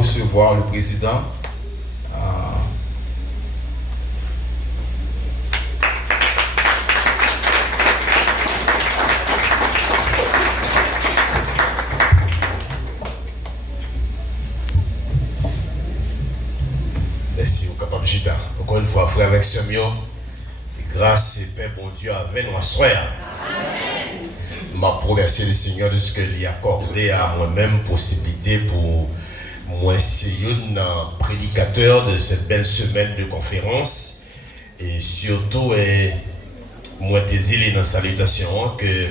recevoir le président. Merci, au capable Gita. Encore une fois, frère avec ce mieux, grâce et paix, bon Dieu, avec nous à soir. Je remercie le Seigneur de ce qu'il a accordé à moi-même possibilité pour moi essayer un prédicateur de cette belle semaine de conférence. Et surtout, moi désire dans salutation que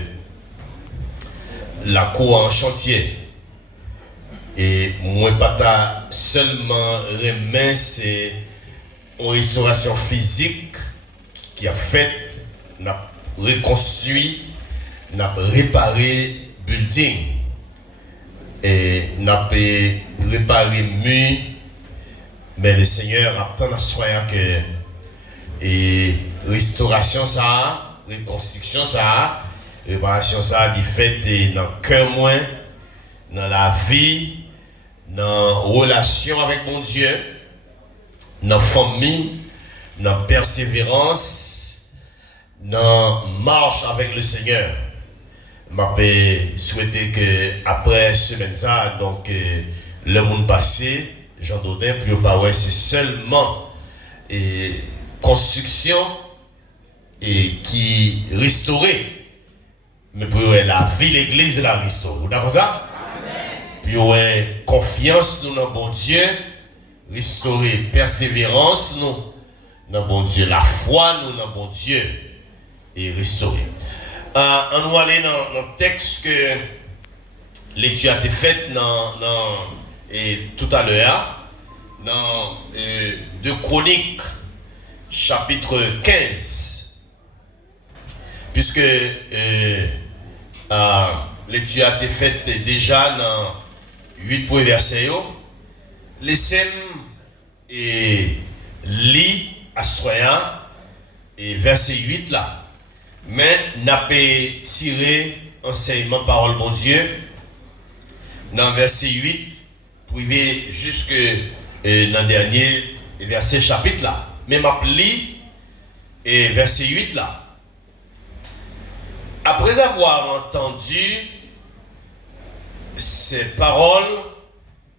la cour en chantier. Et moi, pas seulement remet, c'est une restauration physique qui a fait, n'a reconstruit, n'a réparé building et n'a réparé mur, mais le Seigneur a tant à soigner que et restauration ça, reconstruction ça, réparation ça, il fait dans le cœur moins, dans la vie, dans la relation avec mon Dieu, dans la famille, dans la persévérance, dans la marche avec le Seigneur. Je souhaite que après semaine ça, donc le monde passé, Jean Dodin, puis au Parois, c'est seulement construction et qui restaurée, mais pour la vie, l'église la restaure. Vous d'accord ça? Puis ouais, confiance nous dans bon Dieu, restaurer persévérance nous dans bon Dieu, la foi nous dans bon Dieu et restaurer. On va aller dans le texte que l'étude a été faite tout à l'heure, dans 2 Chroniques, chapitre 15, puisque l'étude a été faite déjà dans 8 premiers versets. Laissez-moi lire à soyant et verset 8 là. Mais n'a pas tiré enseignement parole bon Dieu dans verset 8 pour arriver jusque dans le dernier verset chapitre là. Mais m'a lis et verset 8 là. Après avoir entendu ces paroles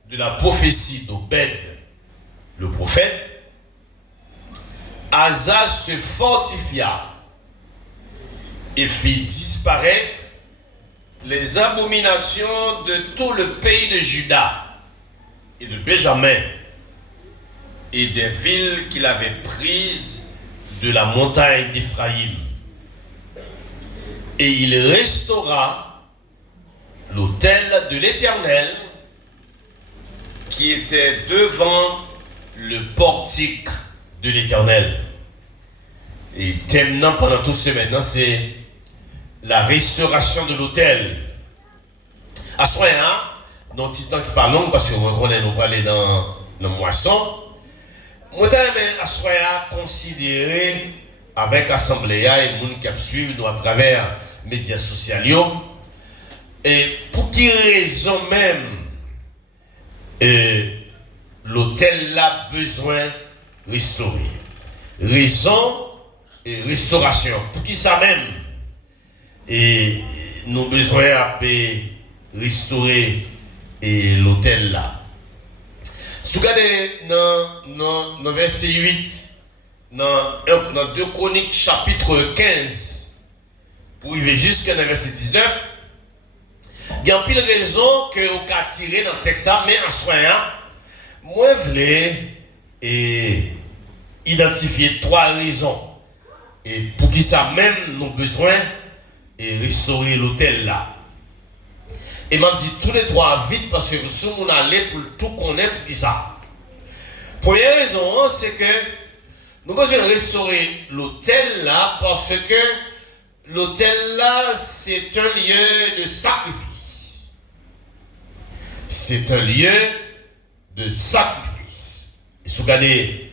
de la prophétie d'Obed, le prophète, Asa se fortifia et fit disparaître les abominations de tout le pays de Juda et de Benjamin et des villes qu'il avait prises de la montagne d'Éphraïm. Et il restaura l'autel de l'Éternel qui était devant le portique de l'Éternel. Et thème pendant toute semaine, c'est la restauration de l'autel. À ce moment-là, dans le temps qui parle long, parce qu'on connaît nous parler dans le moisson, moi à ce moment-là considérer avec l'Assemblée et les gens qui suivent nous à travers les médias sociaux, et pour quelle raison même l'hôtel a besoin de restaurer. Raison et restauration. Pour qui ça même? Et nous avons besoin de restaurer l'hôtel là. Si vous regardez dans verset 8, dans 2 Chroniques chapitre 15, pour arriver jusqu'à verset 19, il y a une pile de raisons que vous avez tiré dans le texte, mais en soignant, moi je voulais identifier 3 raisons. Et pour qui ça même, nous avons besoin de restaurer l'hôtel là. Et m'a dit tous les 3 vite parce que si on allait pour tout connaître pour qui ça. Première raison, c'est que nous avons besoin de restaurer l'hôtel là parce que l'hôtel là, c'est un lieu de sacrifice. C'est un lieu de sacrifice. Et si vous regardez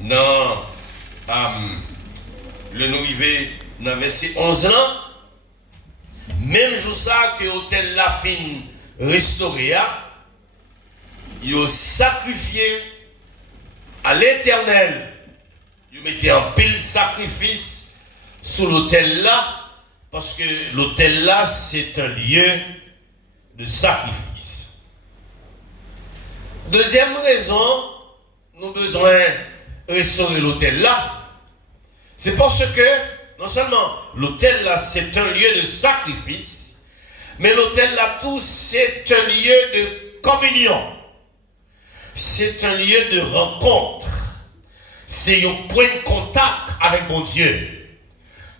dans le nous arrivé dans verset 11 là, même jour ça que l'hôtel la fin restauré, ils ont sacrifié à l'Éternel. Ils mettaient en pile sacrifice sur l'autel là, parce que l'autel là, c'est un lieu de sacrifice. Deuxième raison, nous avons besoin de restaurer l'autel là, c'est parce que non seulement l'autel là, c'est un lieu de sacrifice, mais l'autel là tout, c'est un lieu de communion. C'est un lieu de rencontre. C'est un point de contact avec mon Dieu.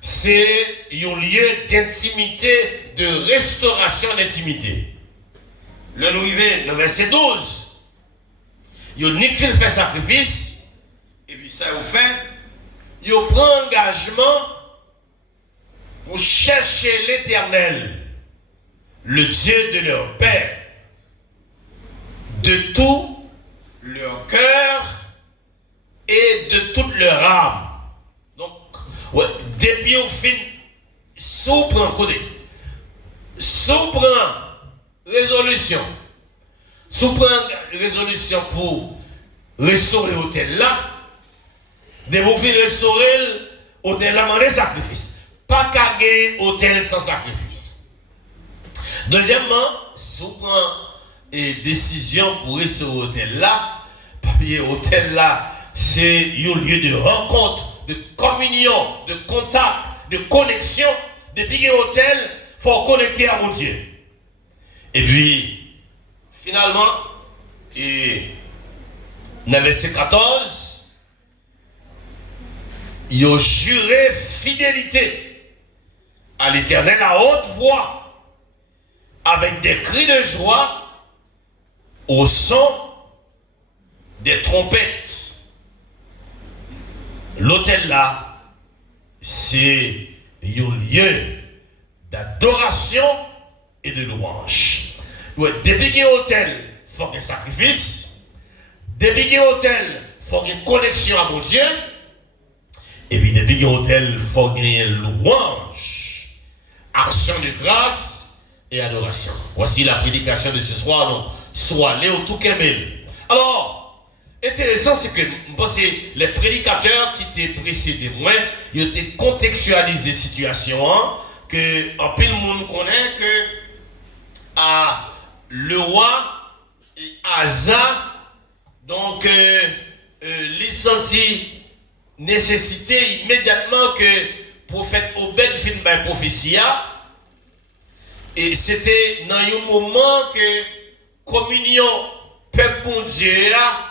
C'est un lieu d'intimité, de restauration d'intimité. Le nous arrivons dans le verset 12. Il n'y a ni qu'il fait sacrifice, et puis ça vous fait, il prend engagement pour chercher l'Éternel, le Dieu de leur Père, de tout leur cœur et de toute leur âme. Donc, ouais, depuis au fin, prend côté, prend résolution, prend résolution pour restaurer l'hôtel là, de vous faire restaurer l'hôtel là, demander sacrifice. Pas qu'à gagner hôtel sans sacrifice. Deuxièmement, prend décision pour restaurer l'hôtel là, papier hôtel là, c'est un lieu de rencontre, de communion, de contact, de connexion. Depuis l'hôtel, il faut connecter à mon Dieu. Et puis, finalement, dans le verset 14, il a juré fidélité à l'Éternel à haute voix, avec des cris de joie, au son des trompettes. L'hôtel là, c'est un lieu d'adoration et de louange. Depuis qu'il y a un hôtel, il faut qu'il y ait un sacrifice. Depuis qu'il y a un hôtel, il faut qu'il y ait une connexion à mon Dieu. Et puis depuis qu'il y a un hôtel, il faut qu'il y ait une louange, action de grâce et adoration. Voici la prédication de ce soir. Donc, soit Léo Toukemel. Alors, intéressant, c'est que les prédicateurs qui étaient précédés, moi, ils ont contextualisé la situation, hein, que en peu de monde connaît que le roi Asa, donc, il sentit nécessité immédiatement que le prophète Obed fin par prophétie. Et c'était dans un moment que communion peuple bon Dieu là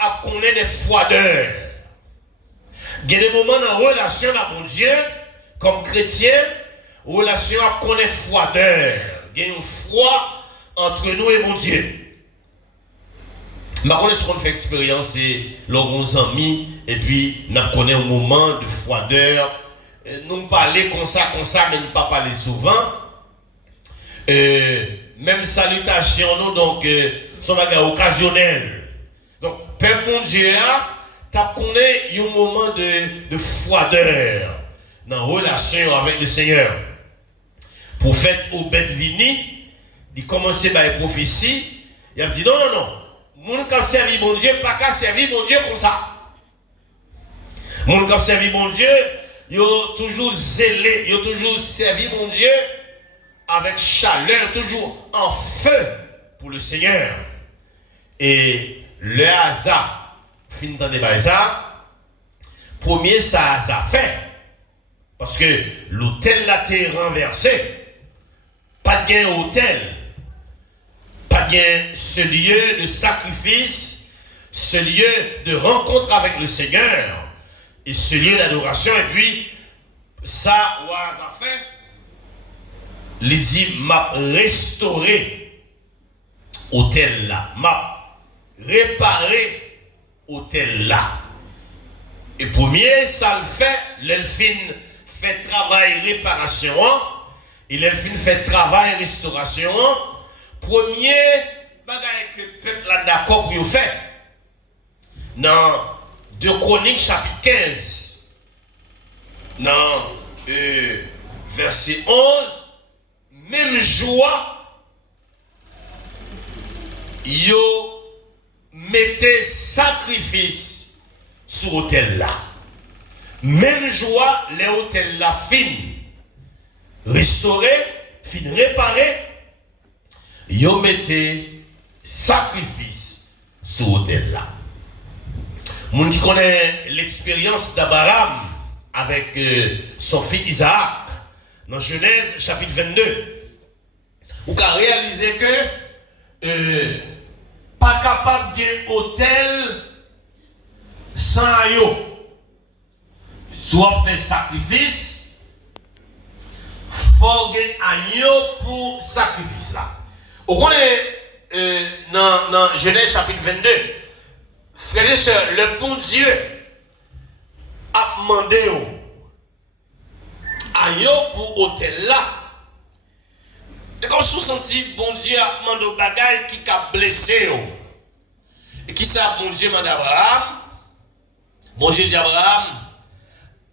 à connaître des froideurs. Il y a des moments dans la relation avec mon Dieu comme chrétien, relation à connaître froideur. Il y a un froid entre nous et mon Dieu. Ma connaît ce qu'on fait expérience c'est leurs amis et puis nous connaissons un moment de froideur. Nous parler comme ça mais ne pas parler souvent. Même salutation nous donc sont bagages occasionnels. Donc peuple mon Dieu t'as connaît un moment de froideur dans la relation avec le Seigneur. Prophète Obed Vini, il commençait par les prophéties, il a dit non. Moun qui servi bon Dieu, pas qu'à servir bon Dieu comme ça. Moun qui servi bon Dieu, il a toujours zélé, il a toujours servi mon Dieu avec chaleur, toujours en feu pour le Seigneur. Et le hasard, fin de ça, premier ça a fait. Parce que l'hôtel l'a été renversé. Pas de gain hôtel. Pas de gain ce lieu de sacrifice, ce lieu de rencontre avec le Seigneur. Et ce lieu d'adoration. Et puis, ça, a fait. Il dit, m'a restauré hôtel là. M'a réparé hôtel là. Et premier, ça le fait, l'elfine fait travail réparation, et l'elfine fait travail restauration. Premier bagage que le peuple a d'accord pour faire. Dans 2 Chroniques chapitre 15, dans verset 11, même joie, yo mettez sacrifice sur l'autel là. Même joie, les hôtels là fin restauré, fin réparé, yo mettez sacrifice sur l'autel là. Moun qui connaît l'expérience d'Abraham avec son fils Isaac, dans Genèse chapitre 22, ou qu'a réalisé que pas capable d'un hôtel sans yo, soit fait sacrifice, faut gagner agneau pour sacrifice là. On est dans Genèse chapitre 22. Frères et sœurs, le bon Dieu a demandé à yo pour hôtel là. Et comme vous sentez, bon Dieu a demandé aux bagailles qui a blessé. Et qui ça, bon Dieu m'a dit Abraham? Bon Dieu dit Abraham,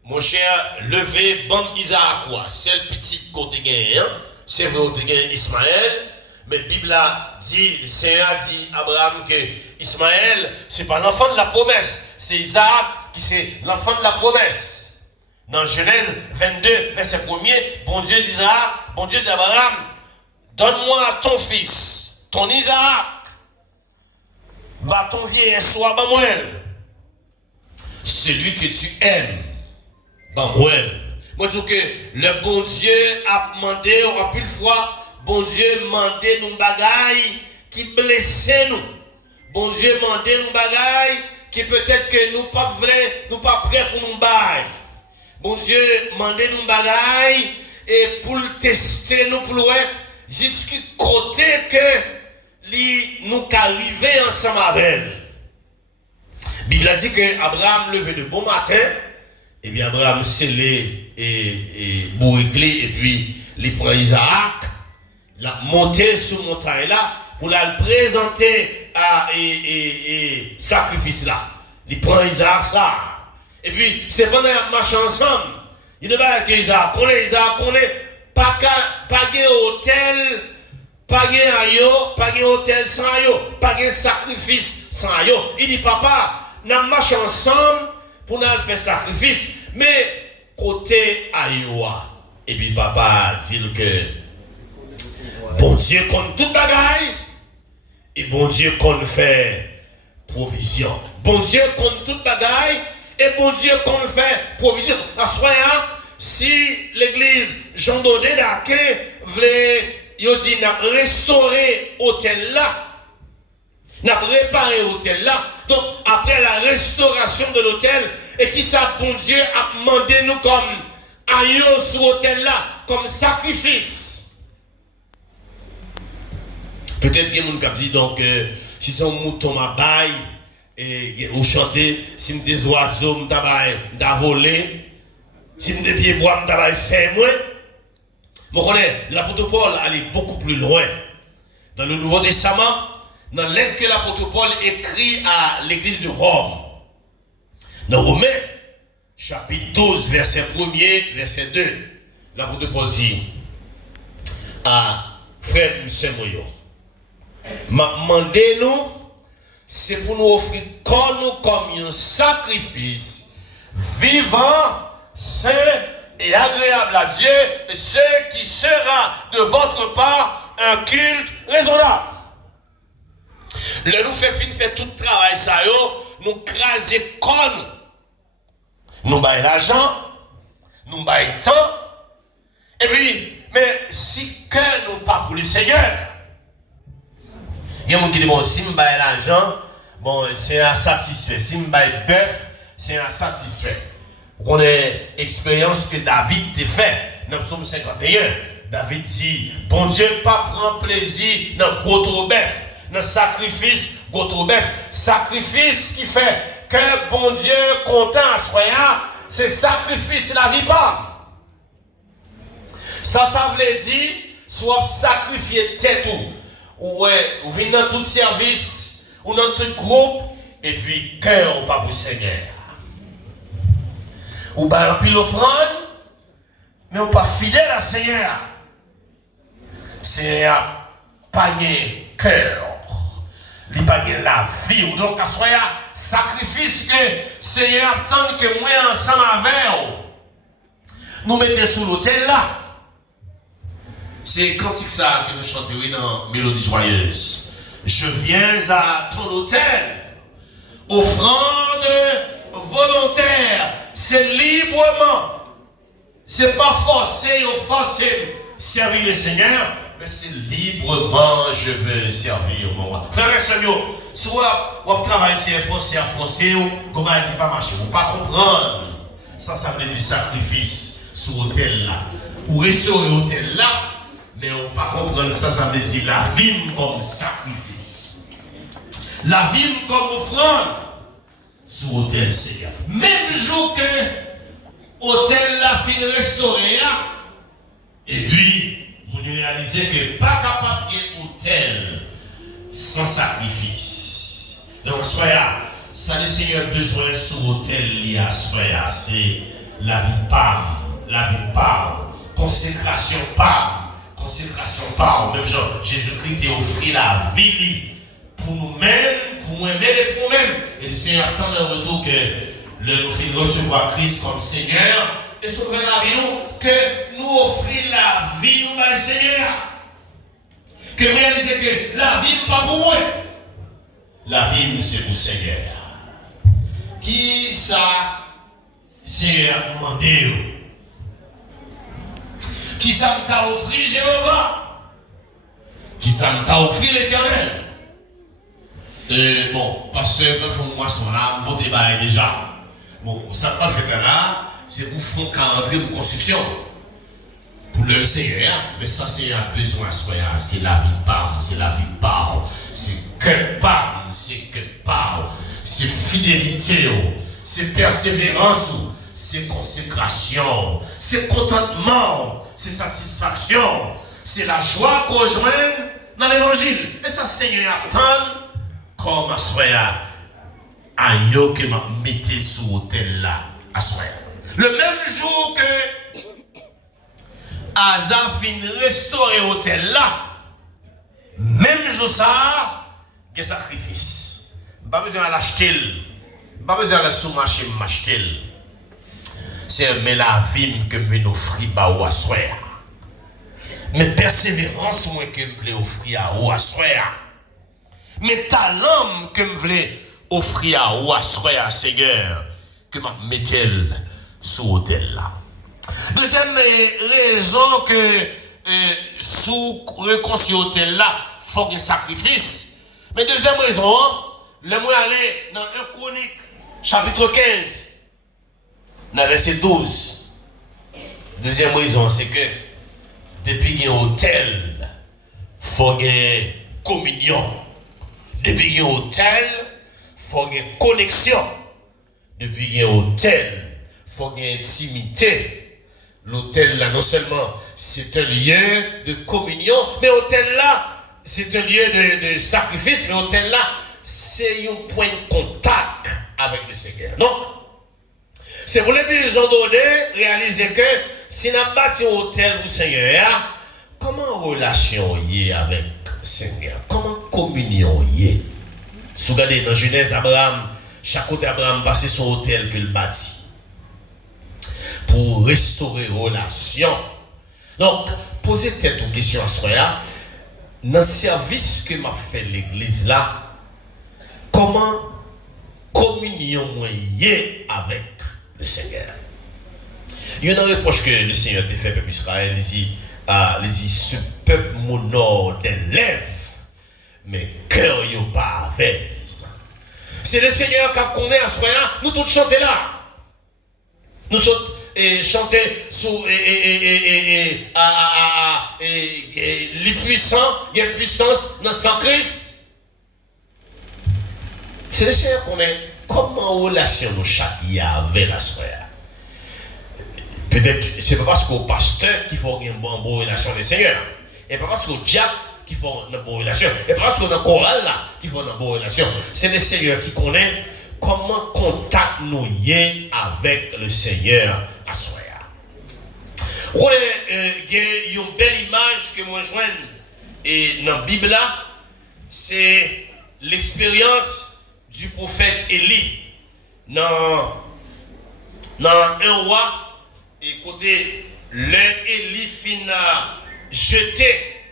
mon cher, levez, bon Isaac, quoi. C'est le petit côté gain, hein? C'est vrai, côté gain Ismaël. Mais la Bible a dit, le Seigneur a dit à Abraham que Ismaël, ce n'est pas l'enfant de la promesse. C'est Isaac qui c'est l'enfant de la promesse. Dans Genèse 22, verset 1er, bon Dieu d'Isaac, bon Dieu d'Abraham, donne-moi ton fils, ton Isaac. Bah ton vieil soit Bamuel. Celui que tu aimes, Bamuel. Moi, je dis que le bon Dieu a demandé, en plus de fois, bon Dieu demandé nous bagaille qui blessait nous. Bon Dieu demandé nous bagaille qui peut-être que nous pas vrai, nous pas prêts pour nous bailler. Bon Dieu demandé nous bagaille et pour le tester nous pour voir jusqu'à côté que nous qu'arriver ensemble avec elle. La Bible a dit que Abraham levé de bon matin, et bien Abraham scellé et bourriclé et puis il prend Isaac. Il a monté sur la montagne là pour la présenter à sacrifice là. Il prend Isaac ça. Et puis c'est pendant qu'ils marchent ensemble. Il ne va pas que Isaac. On est pas de hôtel, pas de ayo, pas de hôtel sans yo, pas de sacrifice sans yo. Il dit papa, nous marchons ensemble pour nous faire sacrifice, mais côté ayo. Et puis papa dit que bon Dieu compte toute bagaille et bon Dieu compte faire provision. Bon Dieu compte toute bagaille et bon Dieu compte faire provision. En soyant, si l'église Jean Daudet d'Aquin voulait, il dit, n'a restauré l'hôtel là, n'a réparé l'hôtel là. Donc, après la restauration de l'hôtel, et qui ça, bon Dieu a demandé nous comme agneau sur l'hôtel là, comme sacrifice. Peut-être qu'il y a des gens qui disent donc si c'est un mouton ma baille et ou chanter, si c'est des oiseaux m'ta baille m'ta volé, si c'est des pieds bois m'ta baille fait moi. Moi connais l'apôtre Paul allait beaucoup plus loin. Dans le Nouveau Testament, dans l'lettre que l'apôtre Paul écrit à l'église de Rome. Dans Romains chapitre 12 verset 1er, verset 2, l'apôtre Paul dit à frère Saint-Moyon, demandez-nous, c'est pour nous offrir comme un sacrifice vivant, saint et agréable à Dieu, et ce qui sera de votre part un culte raisonnable. Le nous fait tout le travail, ça nous craser comme nous baillons l'argent, nous baillons temps, et puis, mais si que nous pas pour le Seigneur. Il y a des gens qui disent, bon, si je baille l'argent, bon, c'est insatisfait. Si je baille bœuf, c'est insatisfait. On a expérience que David a fait dans le psaume 51. David dit, bon Dieu, pas prendre plaisir dans le gros trop bœuf, dans le sacrifice, gros trop bœuf. Sacrifice qui fait que bon Dieu content à soyant, c'est sacrifice la vie pas. Ça veut dire, soit sacrifier tête ou venir dans tout service, ou dans tout groupe, et puis cœur ou pas pour le Seigneur. Ou bien un pile offrande, mais ou pas fidèle à Seigneur. Seigneur, panier, cœur. il n'y a pas la vie. Donc, à soi, sacrifice que Seigneur attend que moi, ensemble avec vous, nous mettons sous l'autel là. C'est cantique ça que nous chantons dans Mélodie Joyeuse. Je viens à ton autel, offrande volontaire. C'est librement. C'est pas forcé ou forcé servir le Seigneur, mais c'est librement je veux servir mon roi. Frères et sœurs, soit on travaille c'est forcé ou comment il ne pas marcher. On ne pas comprendre. Ça veut dire sacrifice sur l'autel là. Ou restaurer l'autel là, mais on ne pas comprendre ça veut dire la vie comme sacrifice. La vie comme offrande sur l'autel Seigneur. Même jour que l'autel là fin restauré là, et puis vous réalisez que pas capable de hôtel sans sacrifice. Donc soyez ça le Seigneur besoin sur l'autel lié soyez c'est la vie par consécration par même genre Jésus-Christ a offert la vie pour nous-mêmes, pour nous-mêmes et pour nous-mêmes. Et le Seigneur attend le retour que nous finissons recevoir Christ comme Seigneur et sauver la vie nous, que nous offrir la vie nous par le Seigneur. Que réaliser que la vie n'est pas pour moi. La vie c'est pour le Seigneur. Qui ça Seigneur demandé? Qui ça t'a offert Jéhovah? Qui ça t'a offert l'Éternel? Bon, pasteur, il faut que moi son là, vous débat déjà. Bon, ça pas fait là, c'est pour faire qu'à entrer pour construction. Pour le Seigneur, mais ça c'est un besoin, c'est la vie par, c'est la vie par, c'est que par, c'est fidélité, c'est persévérance, c'est consécration, c'est contentement, c'est satisfaction, c'est la joie qu'on joint dans l'évangile. Et ça, Seigneur attend comme à soya, à yo que m'a mettez sur l'autel là, à soya. Le même jour que Azan fin restaurer l'hôtel là, même jour ça, il y a sacrifice. Pas besoin de l'acheter, pas besoin de sous marché m'acheter. C'est mais la vie que me vient offrir à soya. Mais persévérance moi que me voulais offrir à soya. Mais talent que me voulais offrir à soya Seigneur, que m'a mettez sur l'hôtel là. Deuxième raison que sous reconstruire l'hôtel là, il faut un sacrifice. Mais deuxième raison, le mot aller dans 1 Chronique, chapitre 15, dans verset 12. Deuxième raison, c'est que depuis qu'il y a un hôtel, il faut une communion. Depuis qu'il y a un hôtel, il faut une connexion. Depuis qu'il y a un hôtel, il faut une intimité. L'hôtel là, non seulement c'est un lieu de communion, mais l'hôtel là, c'est un lieu de sacrifice, mais l'hôtel là, c'est un point de contact avec le Seigneur. Donc, c'est pour les dirigeants donné, réaliser que si on a bâti un hôtel pour le Seigneur, comment relation y est avec le Seigneur? Comment communion y est? Si vous regardez dans Genèse, Abraham, chaque côté Abraham passait son hôtel qu'il bâtit pour restaurer relation. Donc, posez peut-être une question à ce moment-là. Dans le service que m'a fait l'église là, comment communion y est avec le Seigneur? Il y a une reproche que le Seigneur a fait peuple Israël. Il dit, ce peuple m'honore des lèvres, mais cœur yo pas avec. C'est le Seigneur qui connaît à ce moment-là. Nous tous chanter là. Nous sommes chanter sous les puissants, il y a puissance dans son Christ. C'est le Seigneur qu'on est. Comment relation nous chaque avec la soeur? Peut-être c'est pas parce qu'au pasteur qu'il faut une bonne relation avec le Seigneur. Et pas parce qu'au diable qu'il faut une bonne relation. Et pas parce qu'au chorale là qu'il faut une bonne relation. C'est le Seigneur qui connaît comment contact nous y est avec le Seigneur à soi. Il y a une belle image que moi je vois dans la Bible là, c'est l'expérience du prophète Élie dans un roi, et côté le Élie finit jeter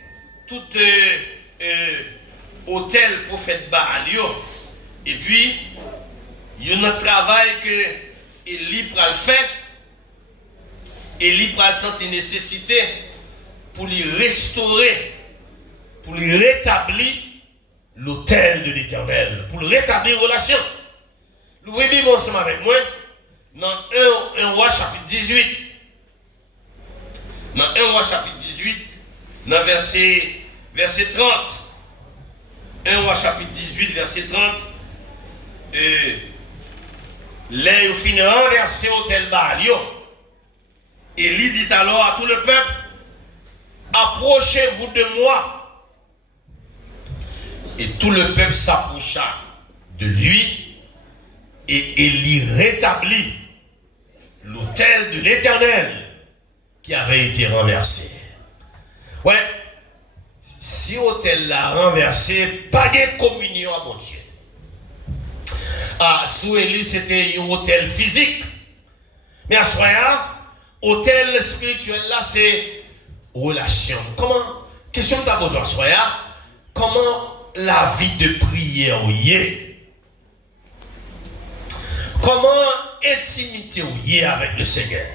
tout hôtel prophète Baal, et puis il y a un travail que Élie va le faire. Élie va sentir nécessité pour lui restaurer, pour lui rétablir l'autel de l'Éternel, pour lui rétablir relation. L'ouvrez Bible ensemble avec moi dans 1 Roi chapitre 18. Dans 1 Roi chapitre 18, dans verset 30. 1 Roi chapitre 18, verset 30. Là, il finit renverser l'autel Baal. Élie dit alors à tout le peuple, approchez-vous de moi. Et tout le peuple s'approcha de lui, et Élie rétablit l'autel de l'Éternel qui avait été renversé. Ouais, si l'autel l'a renversé, pas de communion à mon Dieu. Sous Élie, c'était un hôtel physique. Mais à ce moment-là, hôtel spirituel là, c'est relation. Comment, question que tu as besoin à ce moment-là, comment la vie de prière y est? Comment intimité y est avec le Seigneur?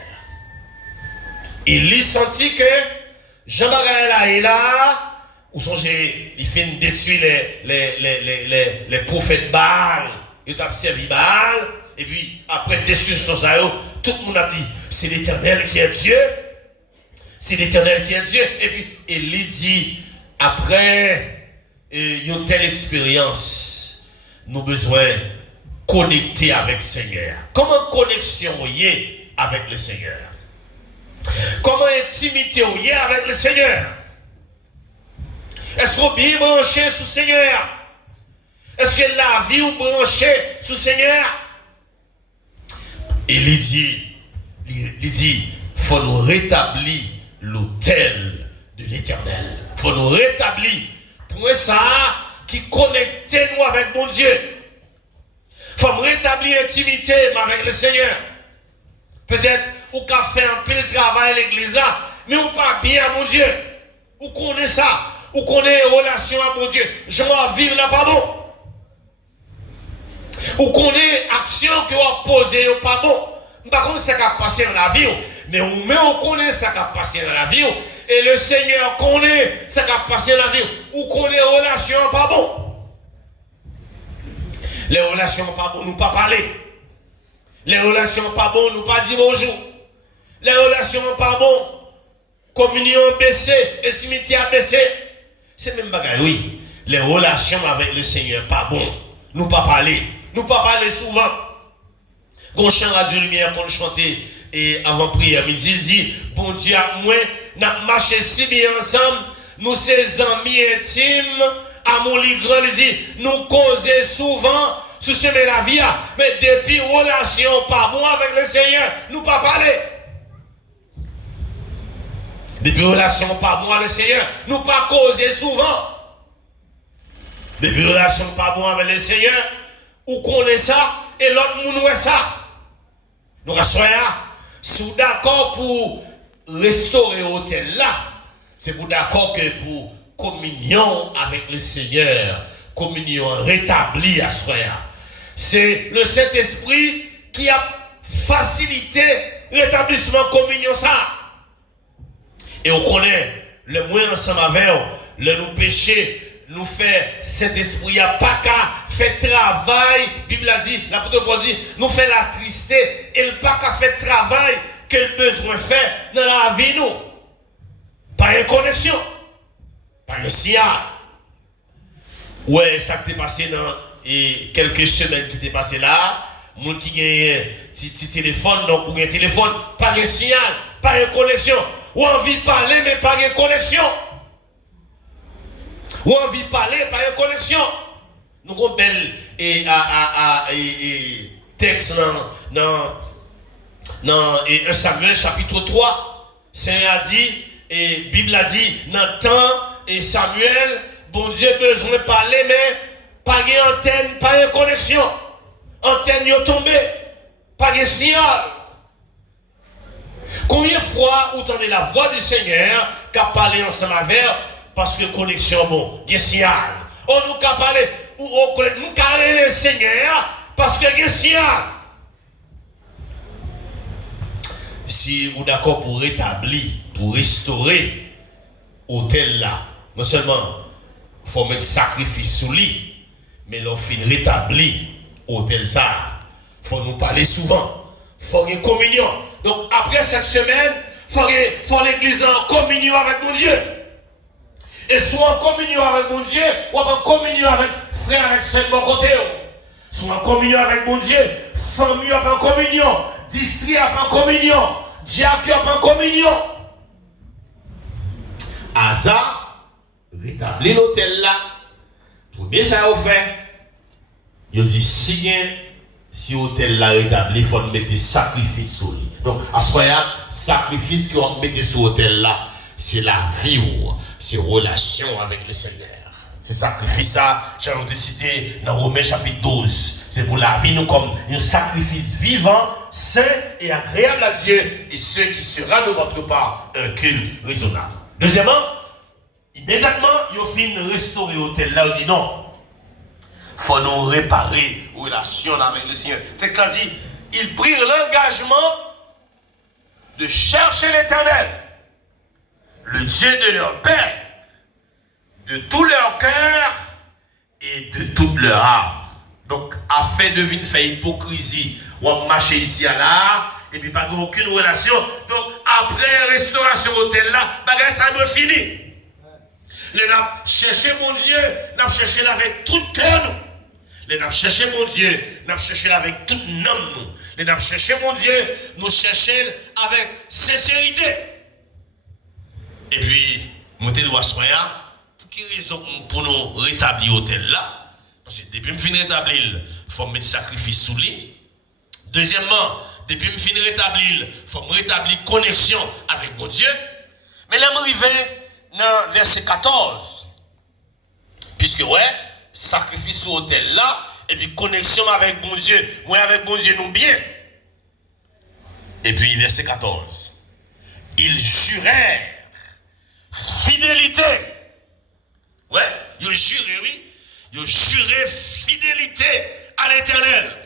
Élie sentit que Jean-Baptiste là est là, où songez, il fait détruire les prophètes Baal. Il a servi Baal, et puis après destruction ça, tout le monde a dit c'est l'Éternel qui est Dieu, c'est l'Éternel qui est Dieu. Et puis Élie dit après une telle expérience, nous avons besoin de connecter avec le Seigneur. Comment connexion y est avec le Seigneur? Comment intimité y est avec le Seigneur? Est-ce qu'on est bien branché sous le Seigneur? Est-ce que la vie est branchée sous le Seigneur? Et il dit, il faut nous rétablir l'autel de l'Éternel. Il faut nous rétablir pour ça qui connecte nous avec mon Dieu. Il faut rétablir l'intimité avec le Seigneur. Peut-être vous avez fait un peu de travail à l'église là, mais vous pas bien à mon Dieu. Vous connaissez ça. Vous connaissez une relation à mon Dieu. Je vais vivre là pas bon. Vous connaissez l'action que vous posez pas bon. Par contre, ça qui a passé dans la vie. Mais on connaît ça qui a passé dans la vie. Et le Seigneur connaît ça qui a passé dans la vie. Vous connaissez les relations pas bon. Les relations pas bon, nous pas parler. Les relations pas bon, nous pas dire bonjour. Les relations pas bon, communion baissée, intimité baissée. C'est même bagaille, oui. Les relations avec le Seigneur pas bon. Nous pas parler. Nous pas parler souvent. Quand chant Radio Lumière qu'on chantait et avant prière, il dit bon Dieu à moi, n'a marché si bien ensemble, nous ses amis intimes, à mon lit grand, il dit nous causer souvent sur chemin la vie, mais depuis relation pas bon avec le Seigneur, nous pas parler. Depuis relation pas bon avec le Seigneur, nous pas causer souvent. Depuis relation pas bon avec le Seigneur, ou connaît ça et l'autre monde voit ça. Nous sommes d'accord pour restaurer l'hôtel là. C'est pour d'accord que pour communion avec le Seigneur, communion rétablie à soya. C'est le Saint-Esprit qui a facilité l'établissement communion ça. Et on connaît le moins ensemble avec le nous péché. Nous fait cet esprit à pas qu'à faire travail, Bible a dit, l'apôtre Paul dit, nous fait la tristesse et le pas qu'à faire travail que le besoin fait dans la vie nous. Pas une connexion, pas un signal. Ouais, ça qui t'est passé dans quelques semaines qui t'est passé là, monde qui gagne petit téléphone, donc ou un téléphone, pas un signal, pas une connexion. Ou envie de parler mais pas une connexion. Ou envie de parler par une connexion. Nous avons bel texte dans 1 Samuel chapitre 3. Seigneur a dit, et Bible a dit, dans le temps, et Samuel, bon Dieu besoin de parler, mais pas d'antenne, pas de connexion. Antenne est tombée, pas de signal. Combien de fois vous entendez la voix du Seigneur qui a parlé ensemble avec parce que connexion bon, il y a signal. On nous a parlé, nous avons le Seigneur parce que il y a signal. Si vous êtes d'accord pour rétablir, pour restaurer l'hôtel là, non seulement il faut mettre sacrifice sous lui, mais l'on finit rétablir l'hôtel ça. Il faut nous parler souvent. Il faut une communion. Donc après cette semaine, il faut l'église en communion avec mon Dieu. Et soit en communion avec mon Dieu, ou en communion avec frère, avec soeur de mon côté. Soit en communion avec mon Dieu, famille en communion, district en communion, diacre en communion. Hasard, rétablir l'hôtel là. Premier ça a fait. Il dit si l'hôtel là rétabli, il faut mettre des sacrifices sur lui. Donc, à ce moment-là, sacrifice qu'on met sur l'hôtel là, c'est la vie, c'est relation avec le Seigneur. C'est sacrifice ça, j'ai cité dans Romains chapitre 12. C'est pour la vie, nous comme un sacrifice vivant, saint et agréable à Dieu, et ce qui sera de votre part un culte raisonnable. Deuxièmement, immédiatement, il finit de restaurer l'hôtel là, il dit non. Il faut nous réparer la relation avec le Seigneur. Le texte a dit, ils prirent l'engagement de chercher l'Éternel, le Dieu de leur père, de tout leur cœur et de toute leur âme. Donc, afin de venir faire hypocrisie, ou marcher ici à là, et puis pas aucune relation. Donc, après restauration hôtel là, bagage ça doit finir. Les n'a cherché mon Dieu, n'a cherché avec tout cœur nous. Les n'a cherché mon Dieu, n'a cherché avec toute âme nous. Les n'a cherché mon Dieu, nous chercher avec sincérité. Et puis, nous devons soigner. Pour quelle raison pour nous rétablir l'hôtel là? Parce que depuis que je finis de rétablir, il faut mettre sacrifice sous lui. Deuxièmement, depuis que je finis de rétablir, il faut rétablir connexion avec mon Dieu. Mais là, je arrive dans verset 14. Puisque, ouais, sacrifice sur l'autel là, et puis connexion avec mon Dieu. Moi, avec mon Dieu, nous bien. Et puis, verset 14. Ils jurèrent fidélité. Ouais, ils jurent, oui. Ils jurent fidélité à l'Éternel.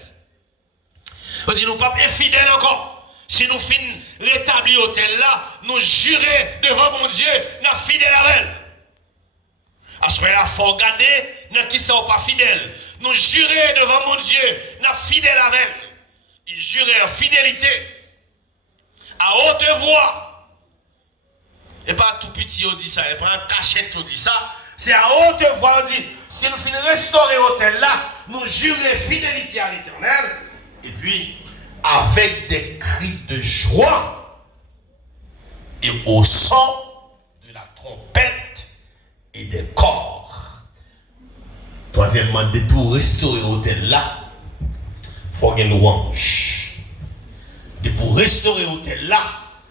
On dit, nous pas infidèles encore. Si nous finissons rétablir l'hôtel là, nous jurons devant mon Dieu, nous fidèles à elle. À ce moment-là, il faut regarder dans qui sont pas fidèles. Nous jurons devant mon Dieu, nous fidèles à elle. Ils jurent en fidélité, à haute voix. Et pas tout petit, on dit ça, et pas un cachette, on dit ça. C'est à haute voix, on dit, si nous finissons restaurer l'hôtel là, nous jurons fidélité à l'Éternel. Et puis, avec des cris de joie et au son de la trompette et des corps. Troisièmement, pour restaurer l'hôtel là, il faut une louange. Pour restaurer l'hôtel là,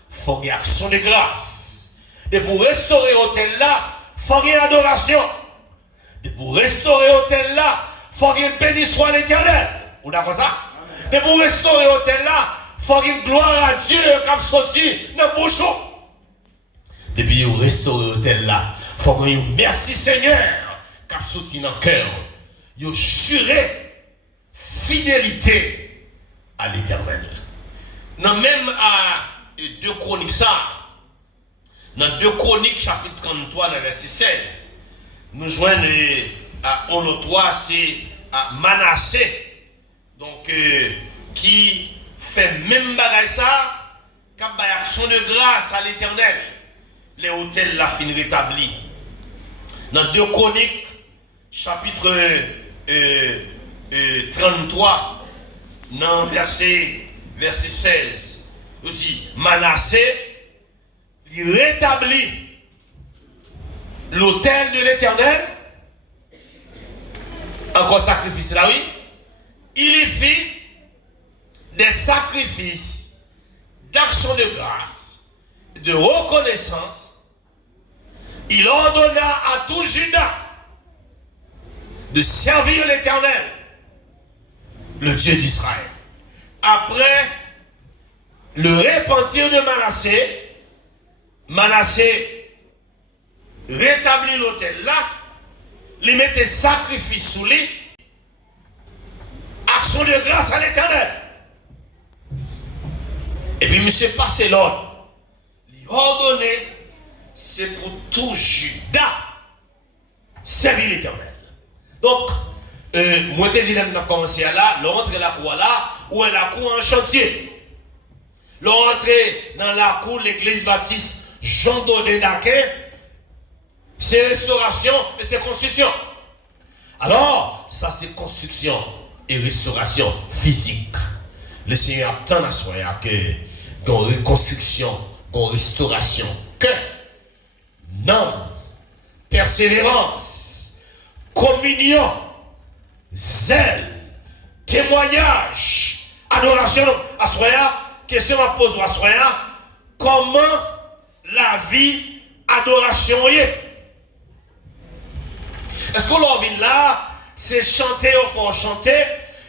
il faut une action de grâce. Pour restaurer l'hôtel là, il faut une adoration. Pour restaurer l'hôtel là, il faut une béni soit l'Éternel. Vous d'accord ça? Et pour restaurer l'hôtel là, il faut une gloire à Dieu qui a sorti dans le bouchon. Depuis vous restaurer l'hôtel là, il faut une merci Seigneur qui a sorti dans le cœur. Vous jurez fidélité à l'Éternel. Dans même à 2 Chroniques ça, dans 2 Chroniques chapitre 33, verset 16, nous joignons on le 3, c'est Manassé. Donc, qui fait même bagage ça, qui a action de grâce à l'Éternel. Les hôtels la fin rétabli. Dans 2 Chroniques, chapitre 33, dans verset 16, il dit, Manassé, il rétablit l'autel de l'Éternel, encore sacrifice là, oui. Il y fit des sacrifices d'action de grâce, de reconnaissance. Il ordonna à tout Juda de servir l'Éternel, le Dieu d'Israël. Après le repentir de Manassé, Manassé rétablit l'autel là, il mettait sacrifice sous lui, action de grâce à l'Éternel. Et puis monsieur passait l'ordre, il ordonnait, c'est pour tout Juda servir l'Éternel. Donc, moi, je a commencé là, l'entrée la cour là, où est la cour en chantier. L'entrée dans la cour de l'église baptiste Jean Dodé d'Aquin, c'est restauration et c'est construction. Alors, ça c'est construction et restauration physique. Le Seigneur attend à soi que dans reconstruction, dans restauration, que non, persévérance, communion, zèle, témoignage, adoration à Soya, question à poser à Soya, comment la vie adoration est. Est-ce qu'on l'en vient là, c'est chanter au fond chanter,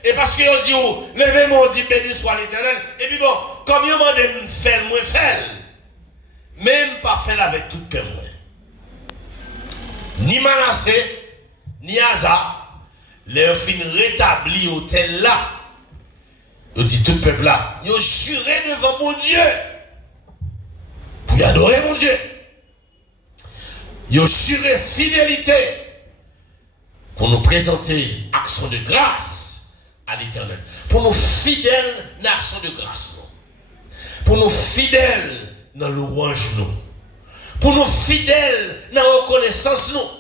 et parce qu'on dit, oh, levez-moi, on dit béni soit l'Éternel, et puis bon, comme il m'a dit, fait, moi fait, même pas fait avec tout cœur. Ni Manassé, ni Asa, leur fin rétabli au tel là. Ils dit tout le peuple là, ils ont juré devant mon Dieu pour y adorer mon Dieu. Ils ont juré fidélité pour nous présenter action de grâce à l'Éternel. Pour nous fidèles dans l'action de grâce. Non. Pour nous fidèles dans louange. Non. Pour nous fidèles dans la reconnaissance. Non.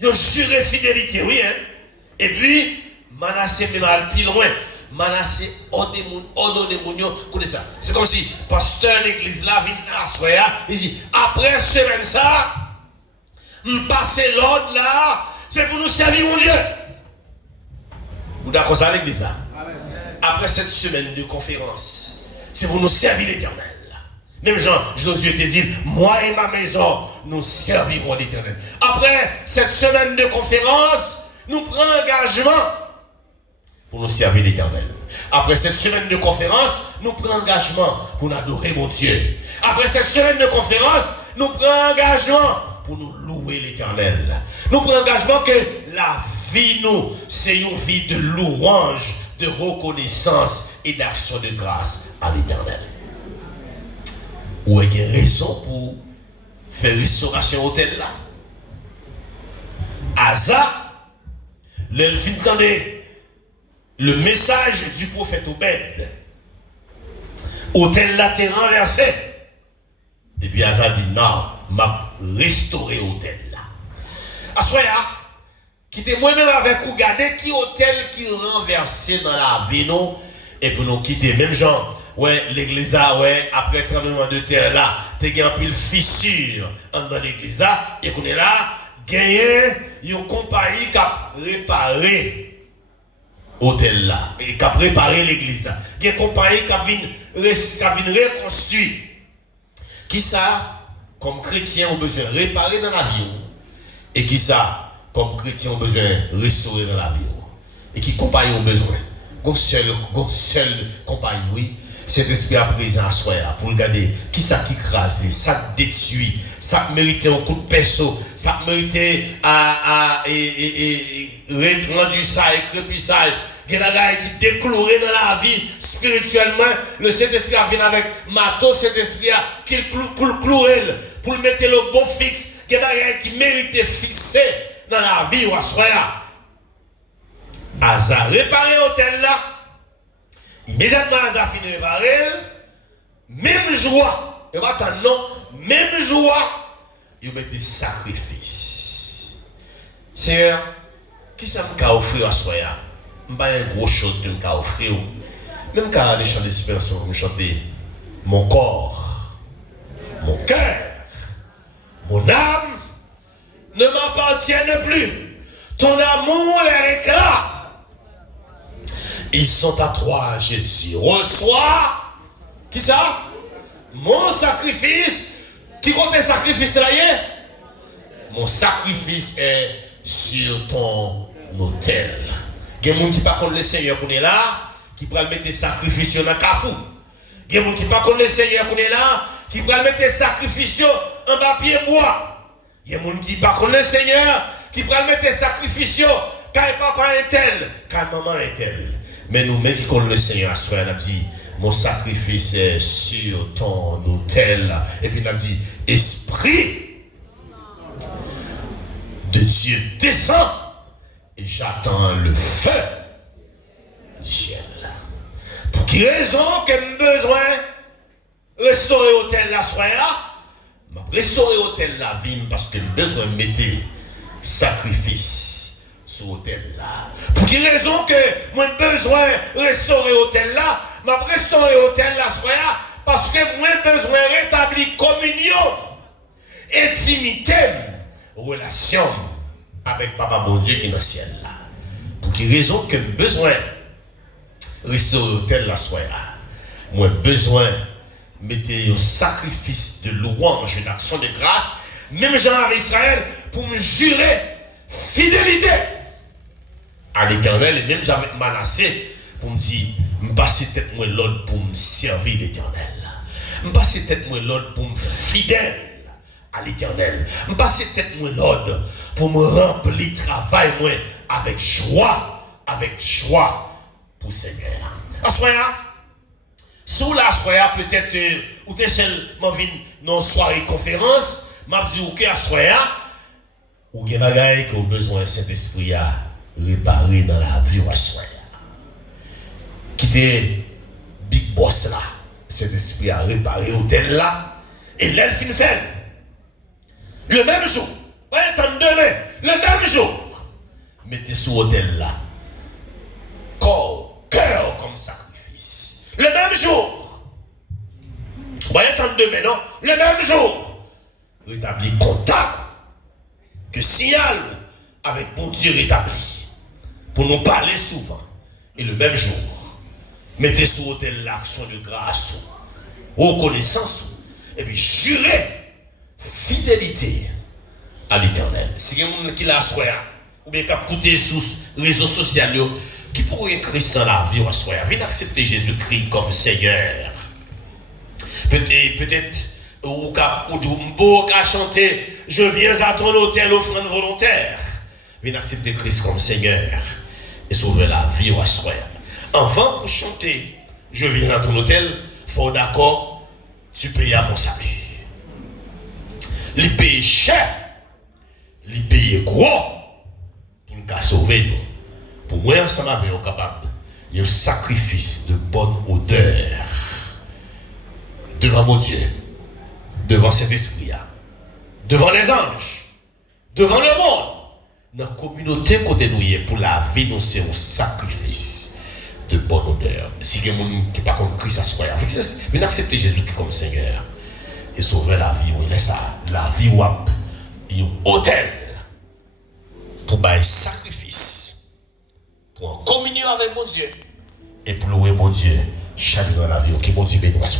Ils ont juré fidélité, oui. Hein? Et puis, Manassé même al plus loin. Manassé ordonne mon connaît ça. C'est comme si pasteur l'église là vient à Soya, il dit après semaine ça, me passer l'ordre là, c'est pour nous servir mon Dieu. Vous d'accord ça l'église là? Après cette semaine de conférence, c'est pour nous servir l'Éternel. Même Jean, Josué te dit, moi et ma maison, nous servirons l'Éternel. Après cette semaine de conférence, nous prenons engagement pour nous servir l'Éternel. Après cette semaine de conférence, nous prenons engagement pour nous adorer mon Dieu. Après cette semaine de conférence, nous prenons engagement pour nous louer l'Éternel. Nous prenons engagement que la vie, nous, c'est une vie de louange, de reconnaissance et d'action de grâce à l'Éternel. Ou il y a raison pour faire restauration hôtel là. Asa, le fin entendait le message du prophète Obed. Hôtel là t'est renversé. Et puis Asa dit non, m'a restauré hôtel là. Assoya, qui était moi-même avec vous, regardez qui hôtel qui renversé dans la vie non, et pour nous quitter même gens. Ouais, l'église a, ouais, après tremblement de terre là, t'es gagné un pile fissure dans l'église là, et qu'on est là, gagné une compagnie qui a réparé l'hôtel là, et qui a préparé l'église là. Il y a une compagnie qui a venu reconstruire. Qui ça, comme chrétien, ont besoin de réparer dans la vie, et qui ça, comme chrétien, ont besoin de restaurer dans la vie, et qui compagnie ont besoin. Une seule compagnie, oui. Cet esprit à présent à soi pour regarder qui ça qui crase, ça détruit, ça méritait un coup de pinceau, ça méritait à rendre ça et crépissage. Il y a des gens qui déclourent dans la vie spirituellement. Le Saint-Esprit vient avec matos, cet esprit qui pour le clouer, pour le mettre le bon fixe. Il y a des gens qui méritent fixer dans la vie ou à soi. Asa réparer l'hôtel là. Immédiatement, Asa finit de réparer, même joie, et maintenant, même joie, il met des sacrifices. Seigneur, qui ça me offrir à soi? Je n'ai pas une grosse chose que je me offrir. Même quand les chants d'espérance, je chanter mon corps, mon cœur, mon âme ne m'appartiennent plus. Ton amour les réclame. Ils sont à toi, Jésus. Reçois, qui ça? Mon sacrifice. Qui compte le sacrifice là? Mon sacrifice est sur ton un hôtel. Il y a des gens qui ne connaissent pas le Seigneur qu'on est là, qui pourraient mettre des sacrifices dans le cafou. Il y a des gens qui ne connaissent pas le Seigneur qu'on est là, qui pourraient mettre des sacrifices en papier bois. Il y a des gens qui ne connaissent pas le Seigneur, qui pourraient mettre des sacrifices quand papa est tel, quand maman est tel. Mais nous-mêmes qui connaissons le Seigneur, on a dit, mon sacrifice est sur ton autel. Et puis on a dit, Esprit de Dieu descend et j'attends le feu du ciel. Pour quelle raison que j'ai besoin de restaurer l'autel la soirée? Je restaurer l'autel la vie parce que j'ai besoin de mettre sacrifice sur l'autel là. Pour quelle raison que moi j'ai besoin de restaurer l'autel là? Je restaurer l'autel la soirée parce que moi j'ai besoin de rétablir communion, intimité, relation avec Papa bon Dieu qui est dans le ciel là. Pour quelle raison que j'ai besoin de restaurer l'autel la soirée? Moi j'ai besoin mettre un sacrifice de louange et d'action de grâce, même Jean avec Israël, pour me jurer fidélité à l'Éternel, et même jamais Manassé pour me dire, me passer tête moi l'autre pour me servir l'Éternel. Me passer tête moi l'autre pour me fidèle à l'Éternel. Me passer tête moi l'autre pour me remplir travail moi avec joie pour Seigneur. Assoya, sous la soirée peut-être ou t'es seulement venu dans soirée conférence, m'a dit OK assoya, ou gen bagay que besoin Saint-Esprit à réparer dans la vie assoya. Quitter big boss là, Saint-Esprit à réparer hôtel là et l'elle fin fait. Le même jour, demain, le même jour, mettez sur hôtel là corps, cœur comme sacrifice. Le même jour, voyez tant demain, non? Le même jour, rétablir contact, que signal avec bon Dieu rétabli, pour nous parler souvent. Et le même jour, mettez sur l'autel l'action de grâce, reconnaissance, et puis jurez fidélité à l'Éternel. Si quelqu'un qui l'a souhaité, ou bien qui a écouté sur les réseaux sociaux, qui pourrait écrire sans la vie au soir, viens accepter Jésus-Christ comme Seigneur. Peut-être, ou qu'à chanter, je viens à ton hôtel, offrande volontaire. Viens accepter Christ comme Seigneur et sauver la vie au soir. Avant pour chanter, je viens à ton hôtel, faut d'accord, tu payes à mon salut. Les péchés, les payer gros pour nous sauver nous. Pour moi, ensemble avec nous capable, il y a un sacrifice de bonne odeur devant mon Dieu, devant cet esprit, devant les anges, devant le monde, dans la communauté côté nous pour la vie, nous c'est un sacrifice de bonne odeur. Si il y a des gens qui ne sont pas comme Christ à soi, mais accepter Jésus comme Seigneur et sauver la vie, il est ça, la vie ou un hôtel pour un sacrifice. Pour en communion avec mon Dieu et pour louer mon Dieu chaque jour dans la vie. Ok, mon Dieu bénisse.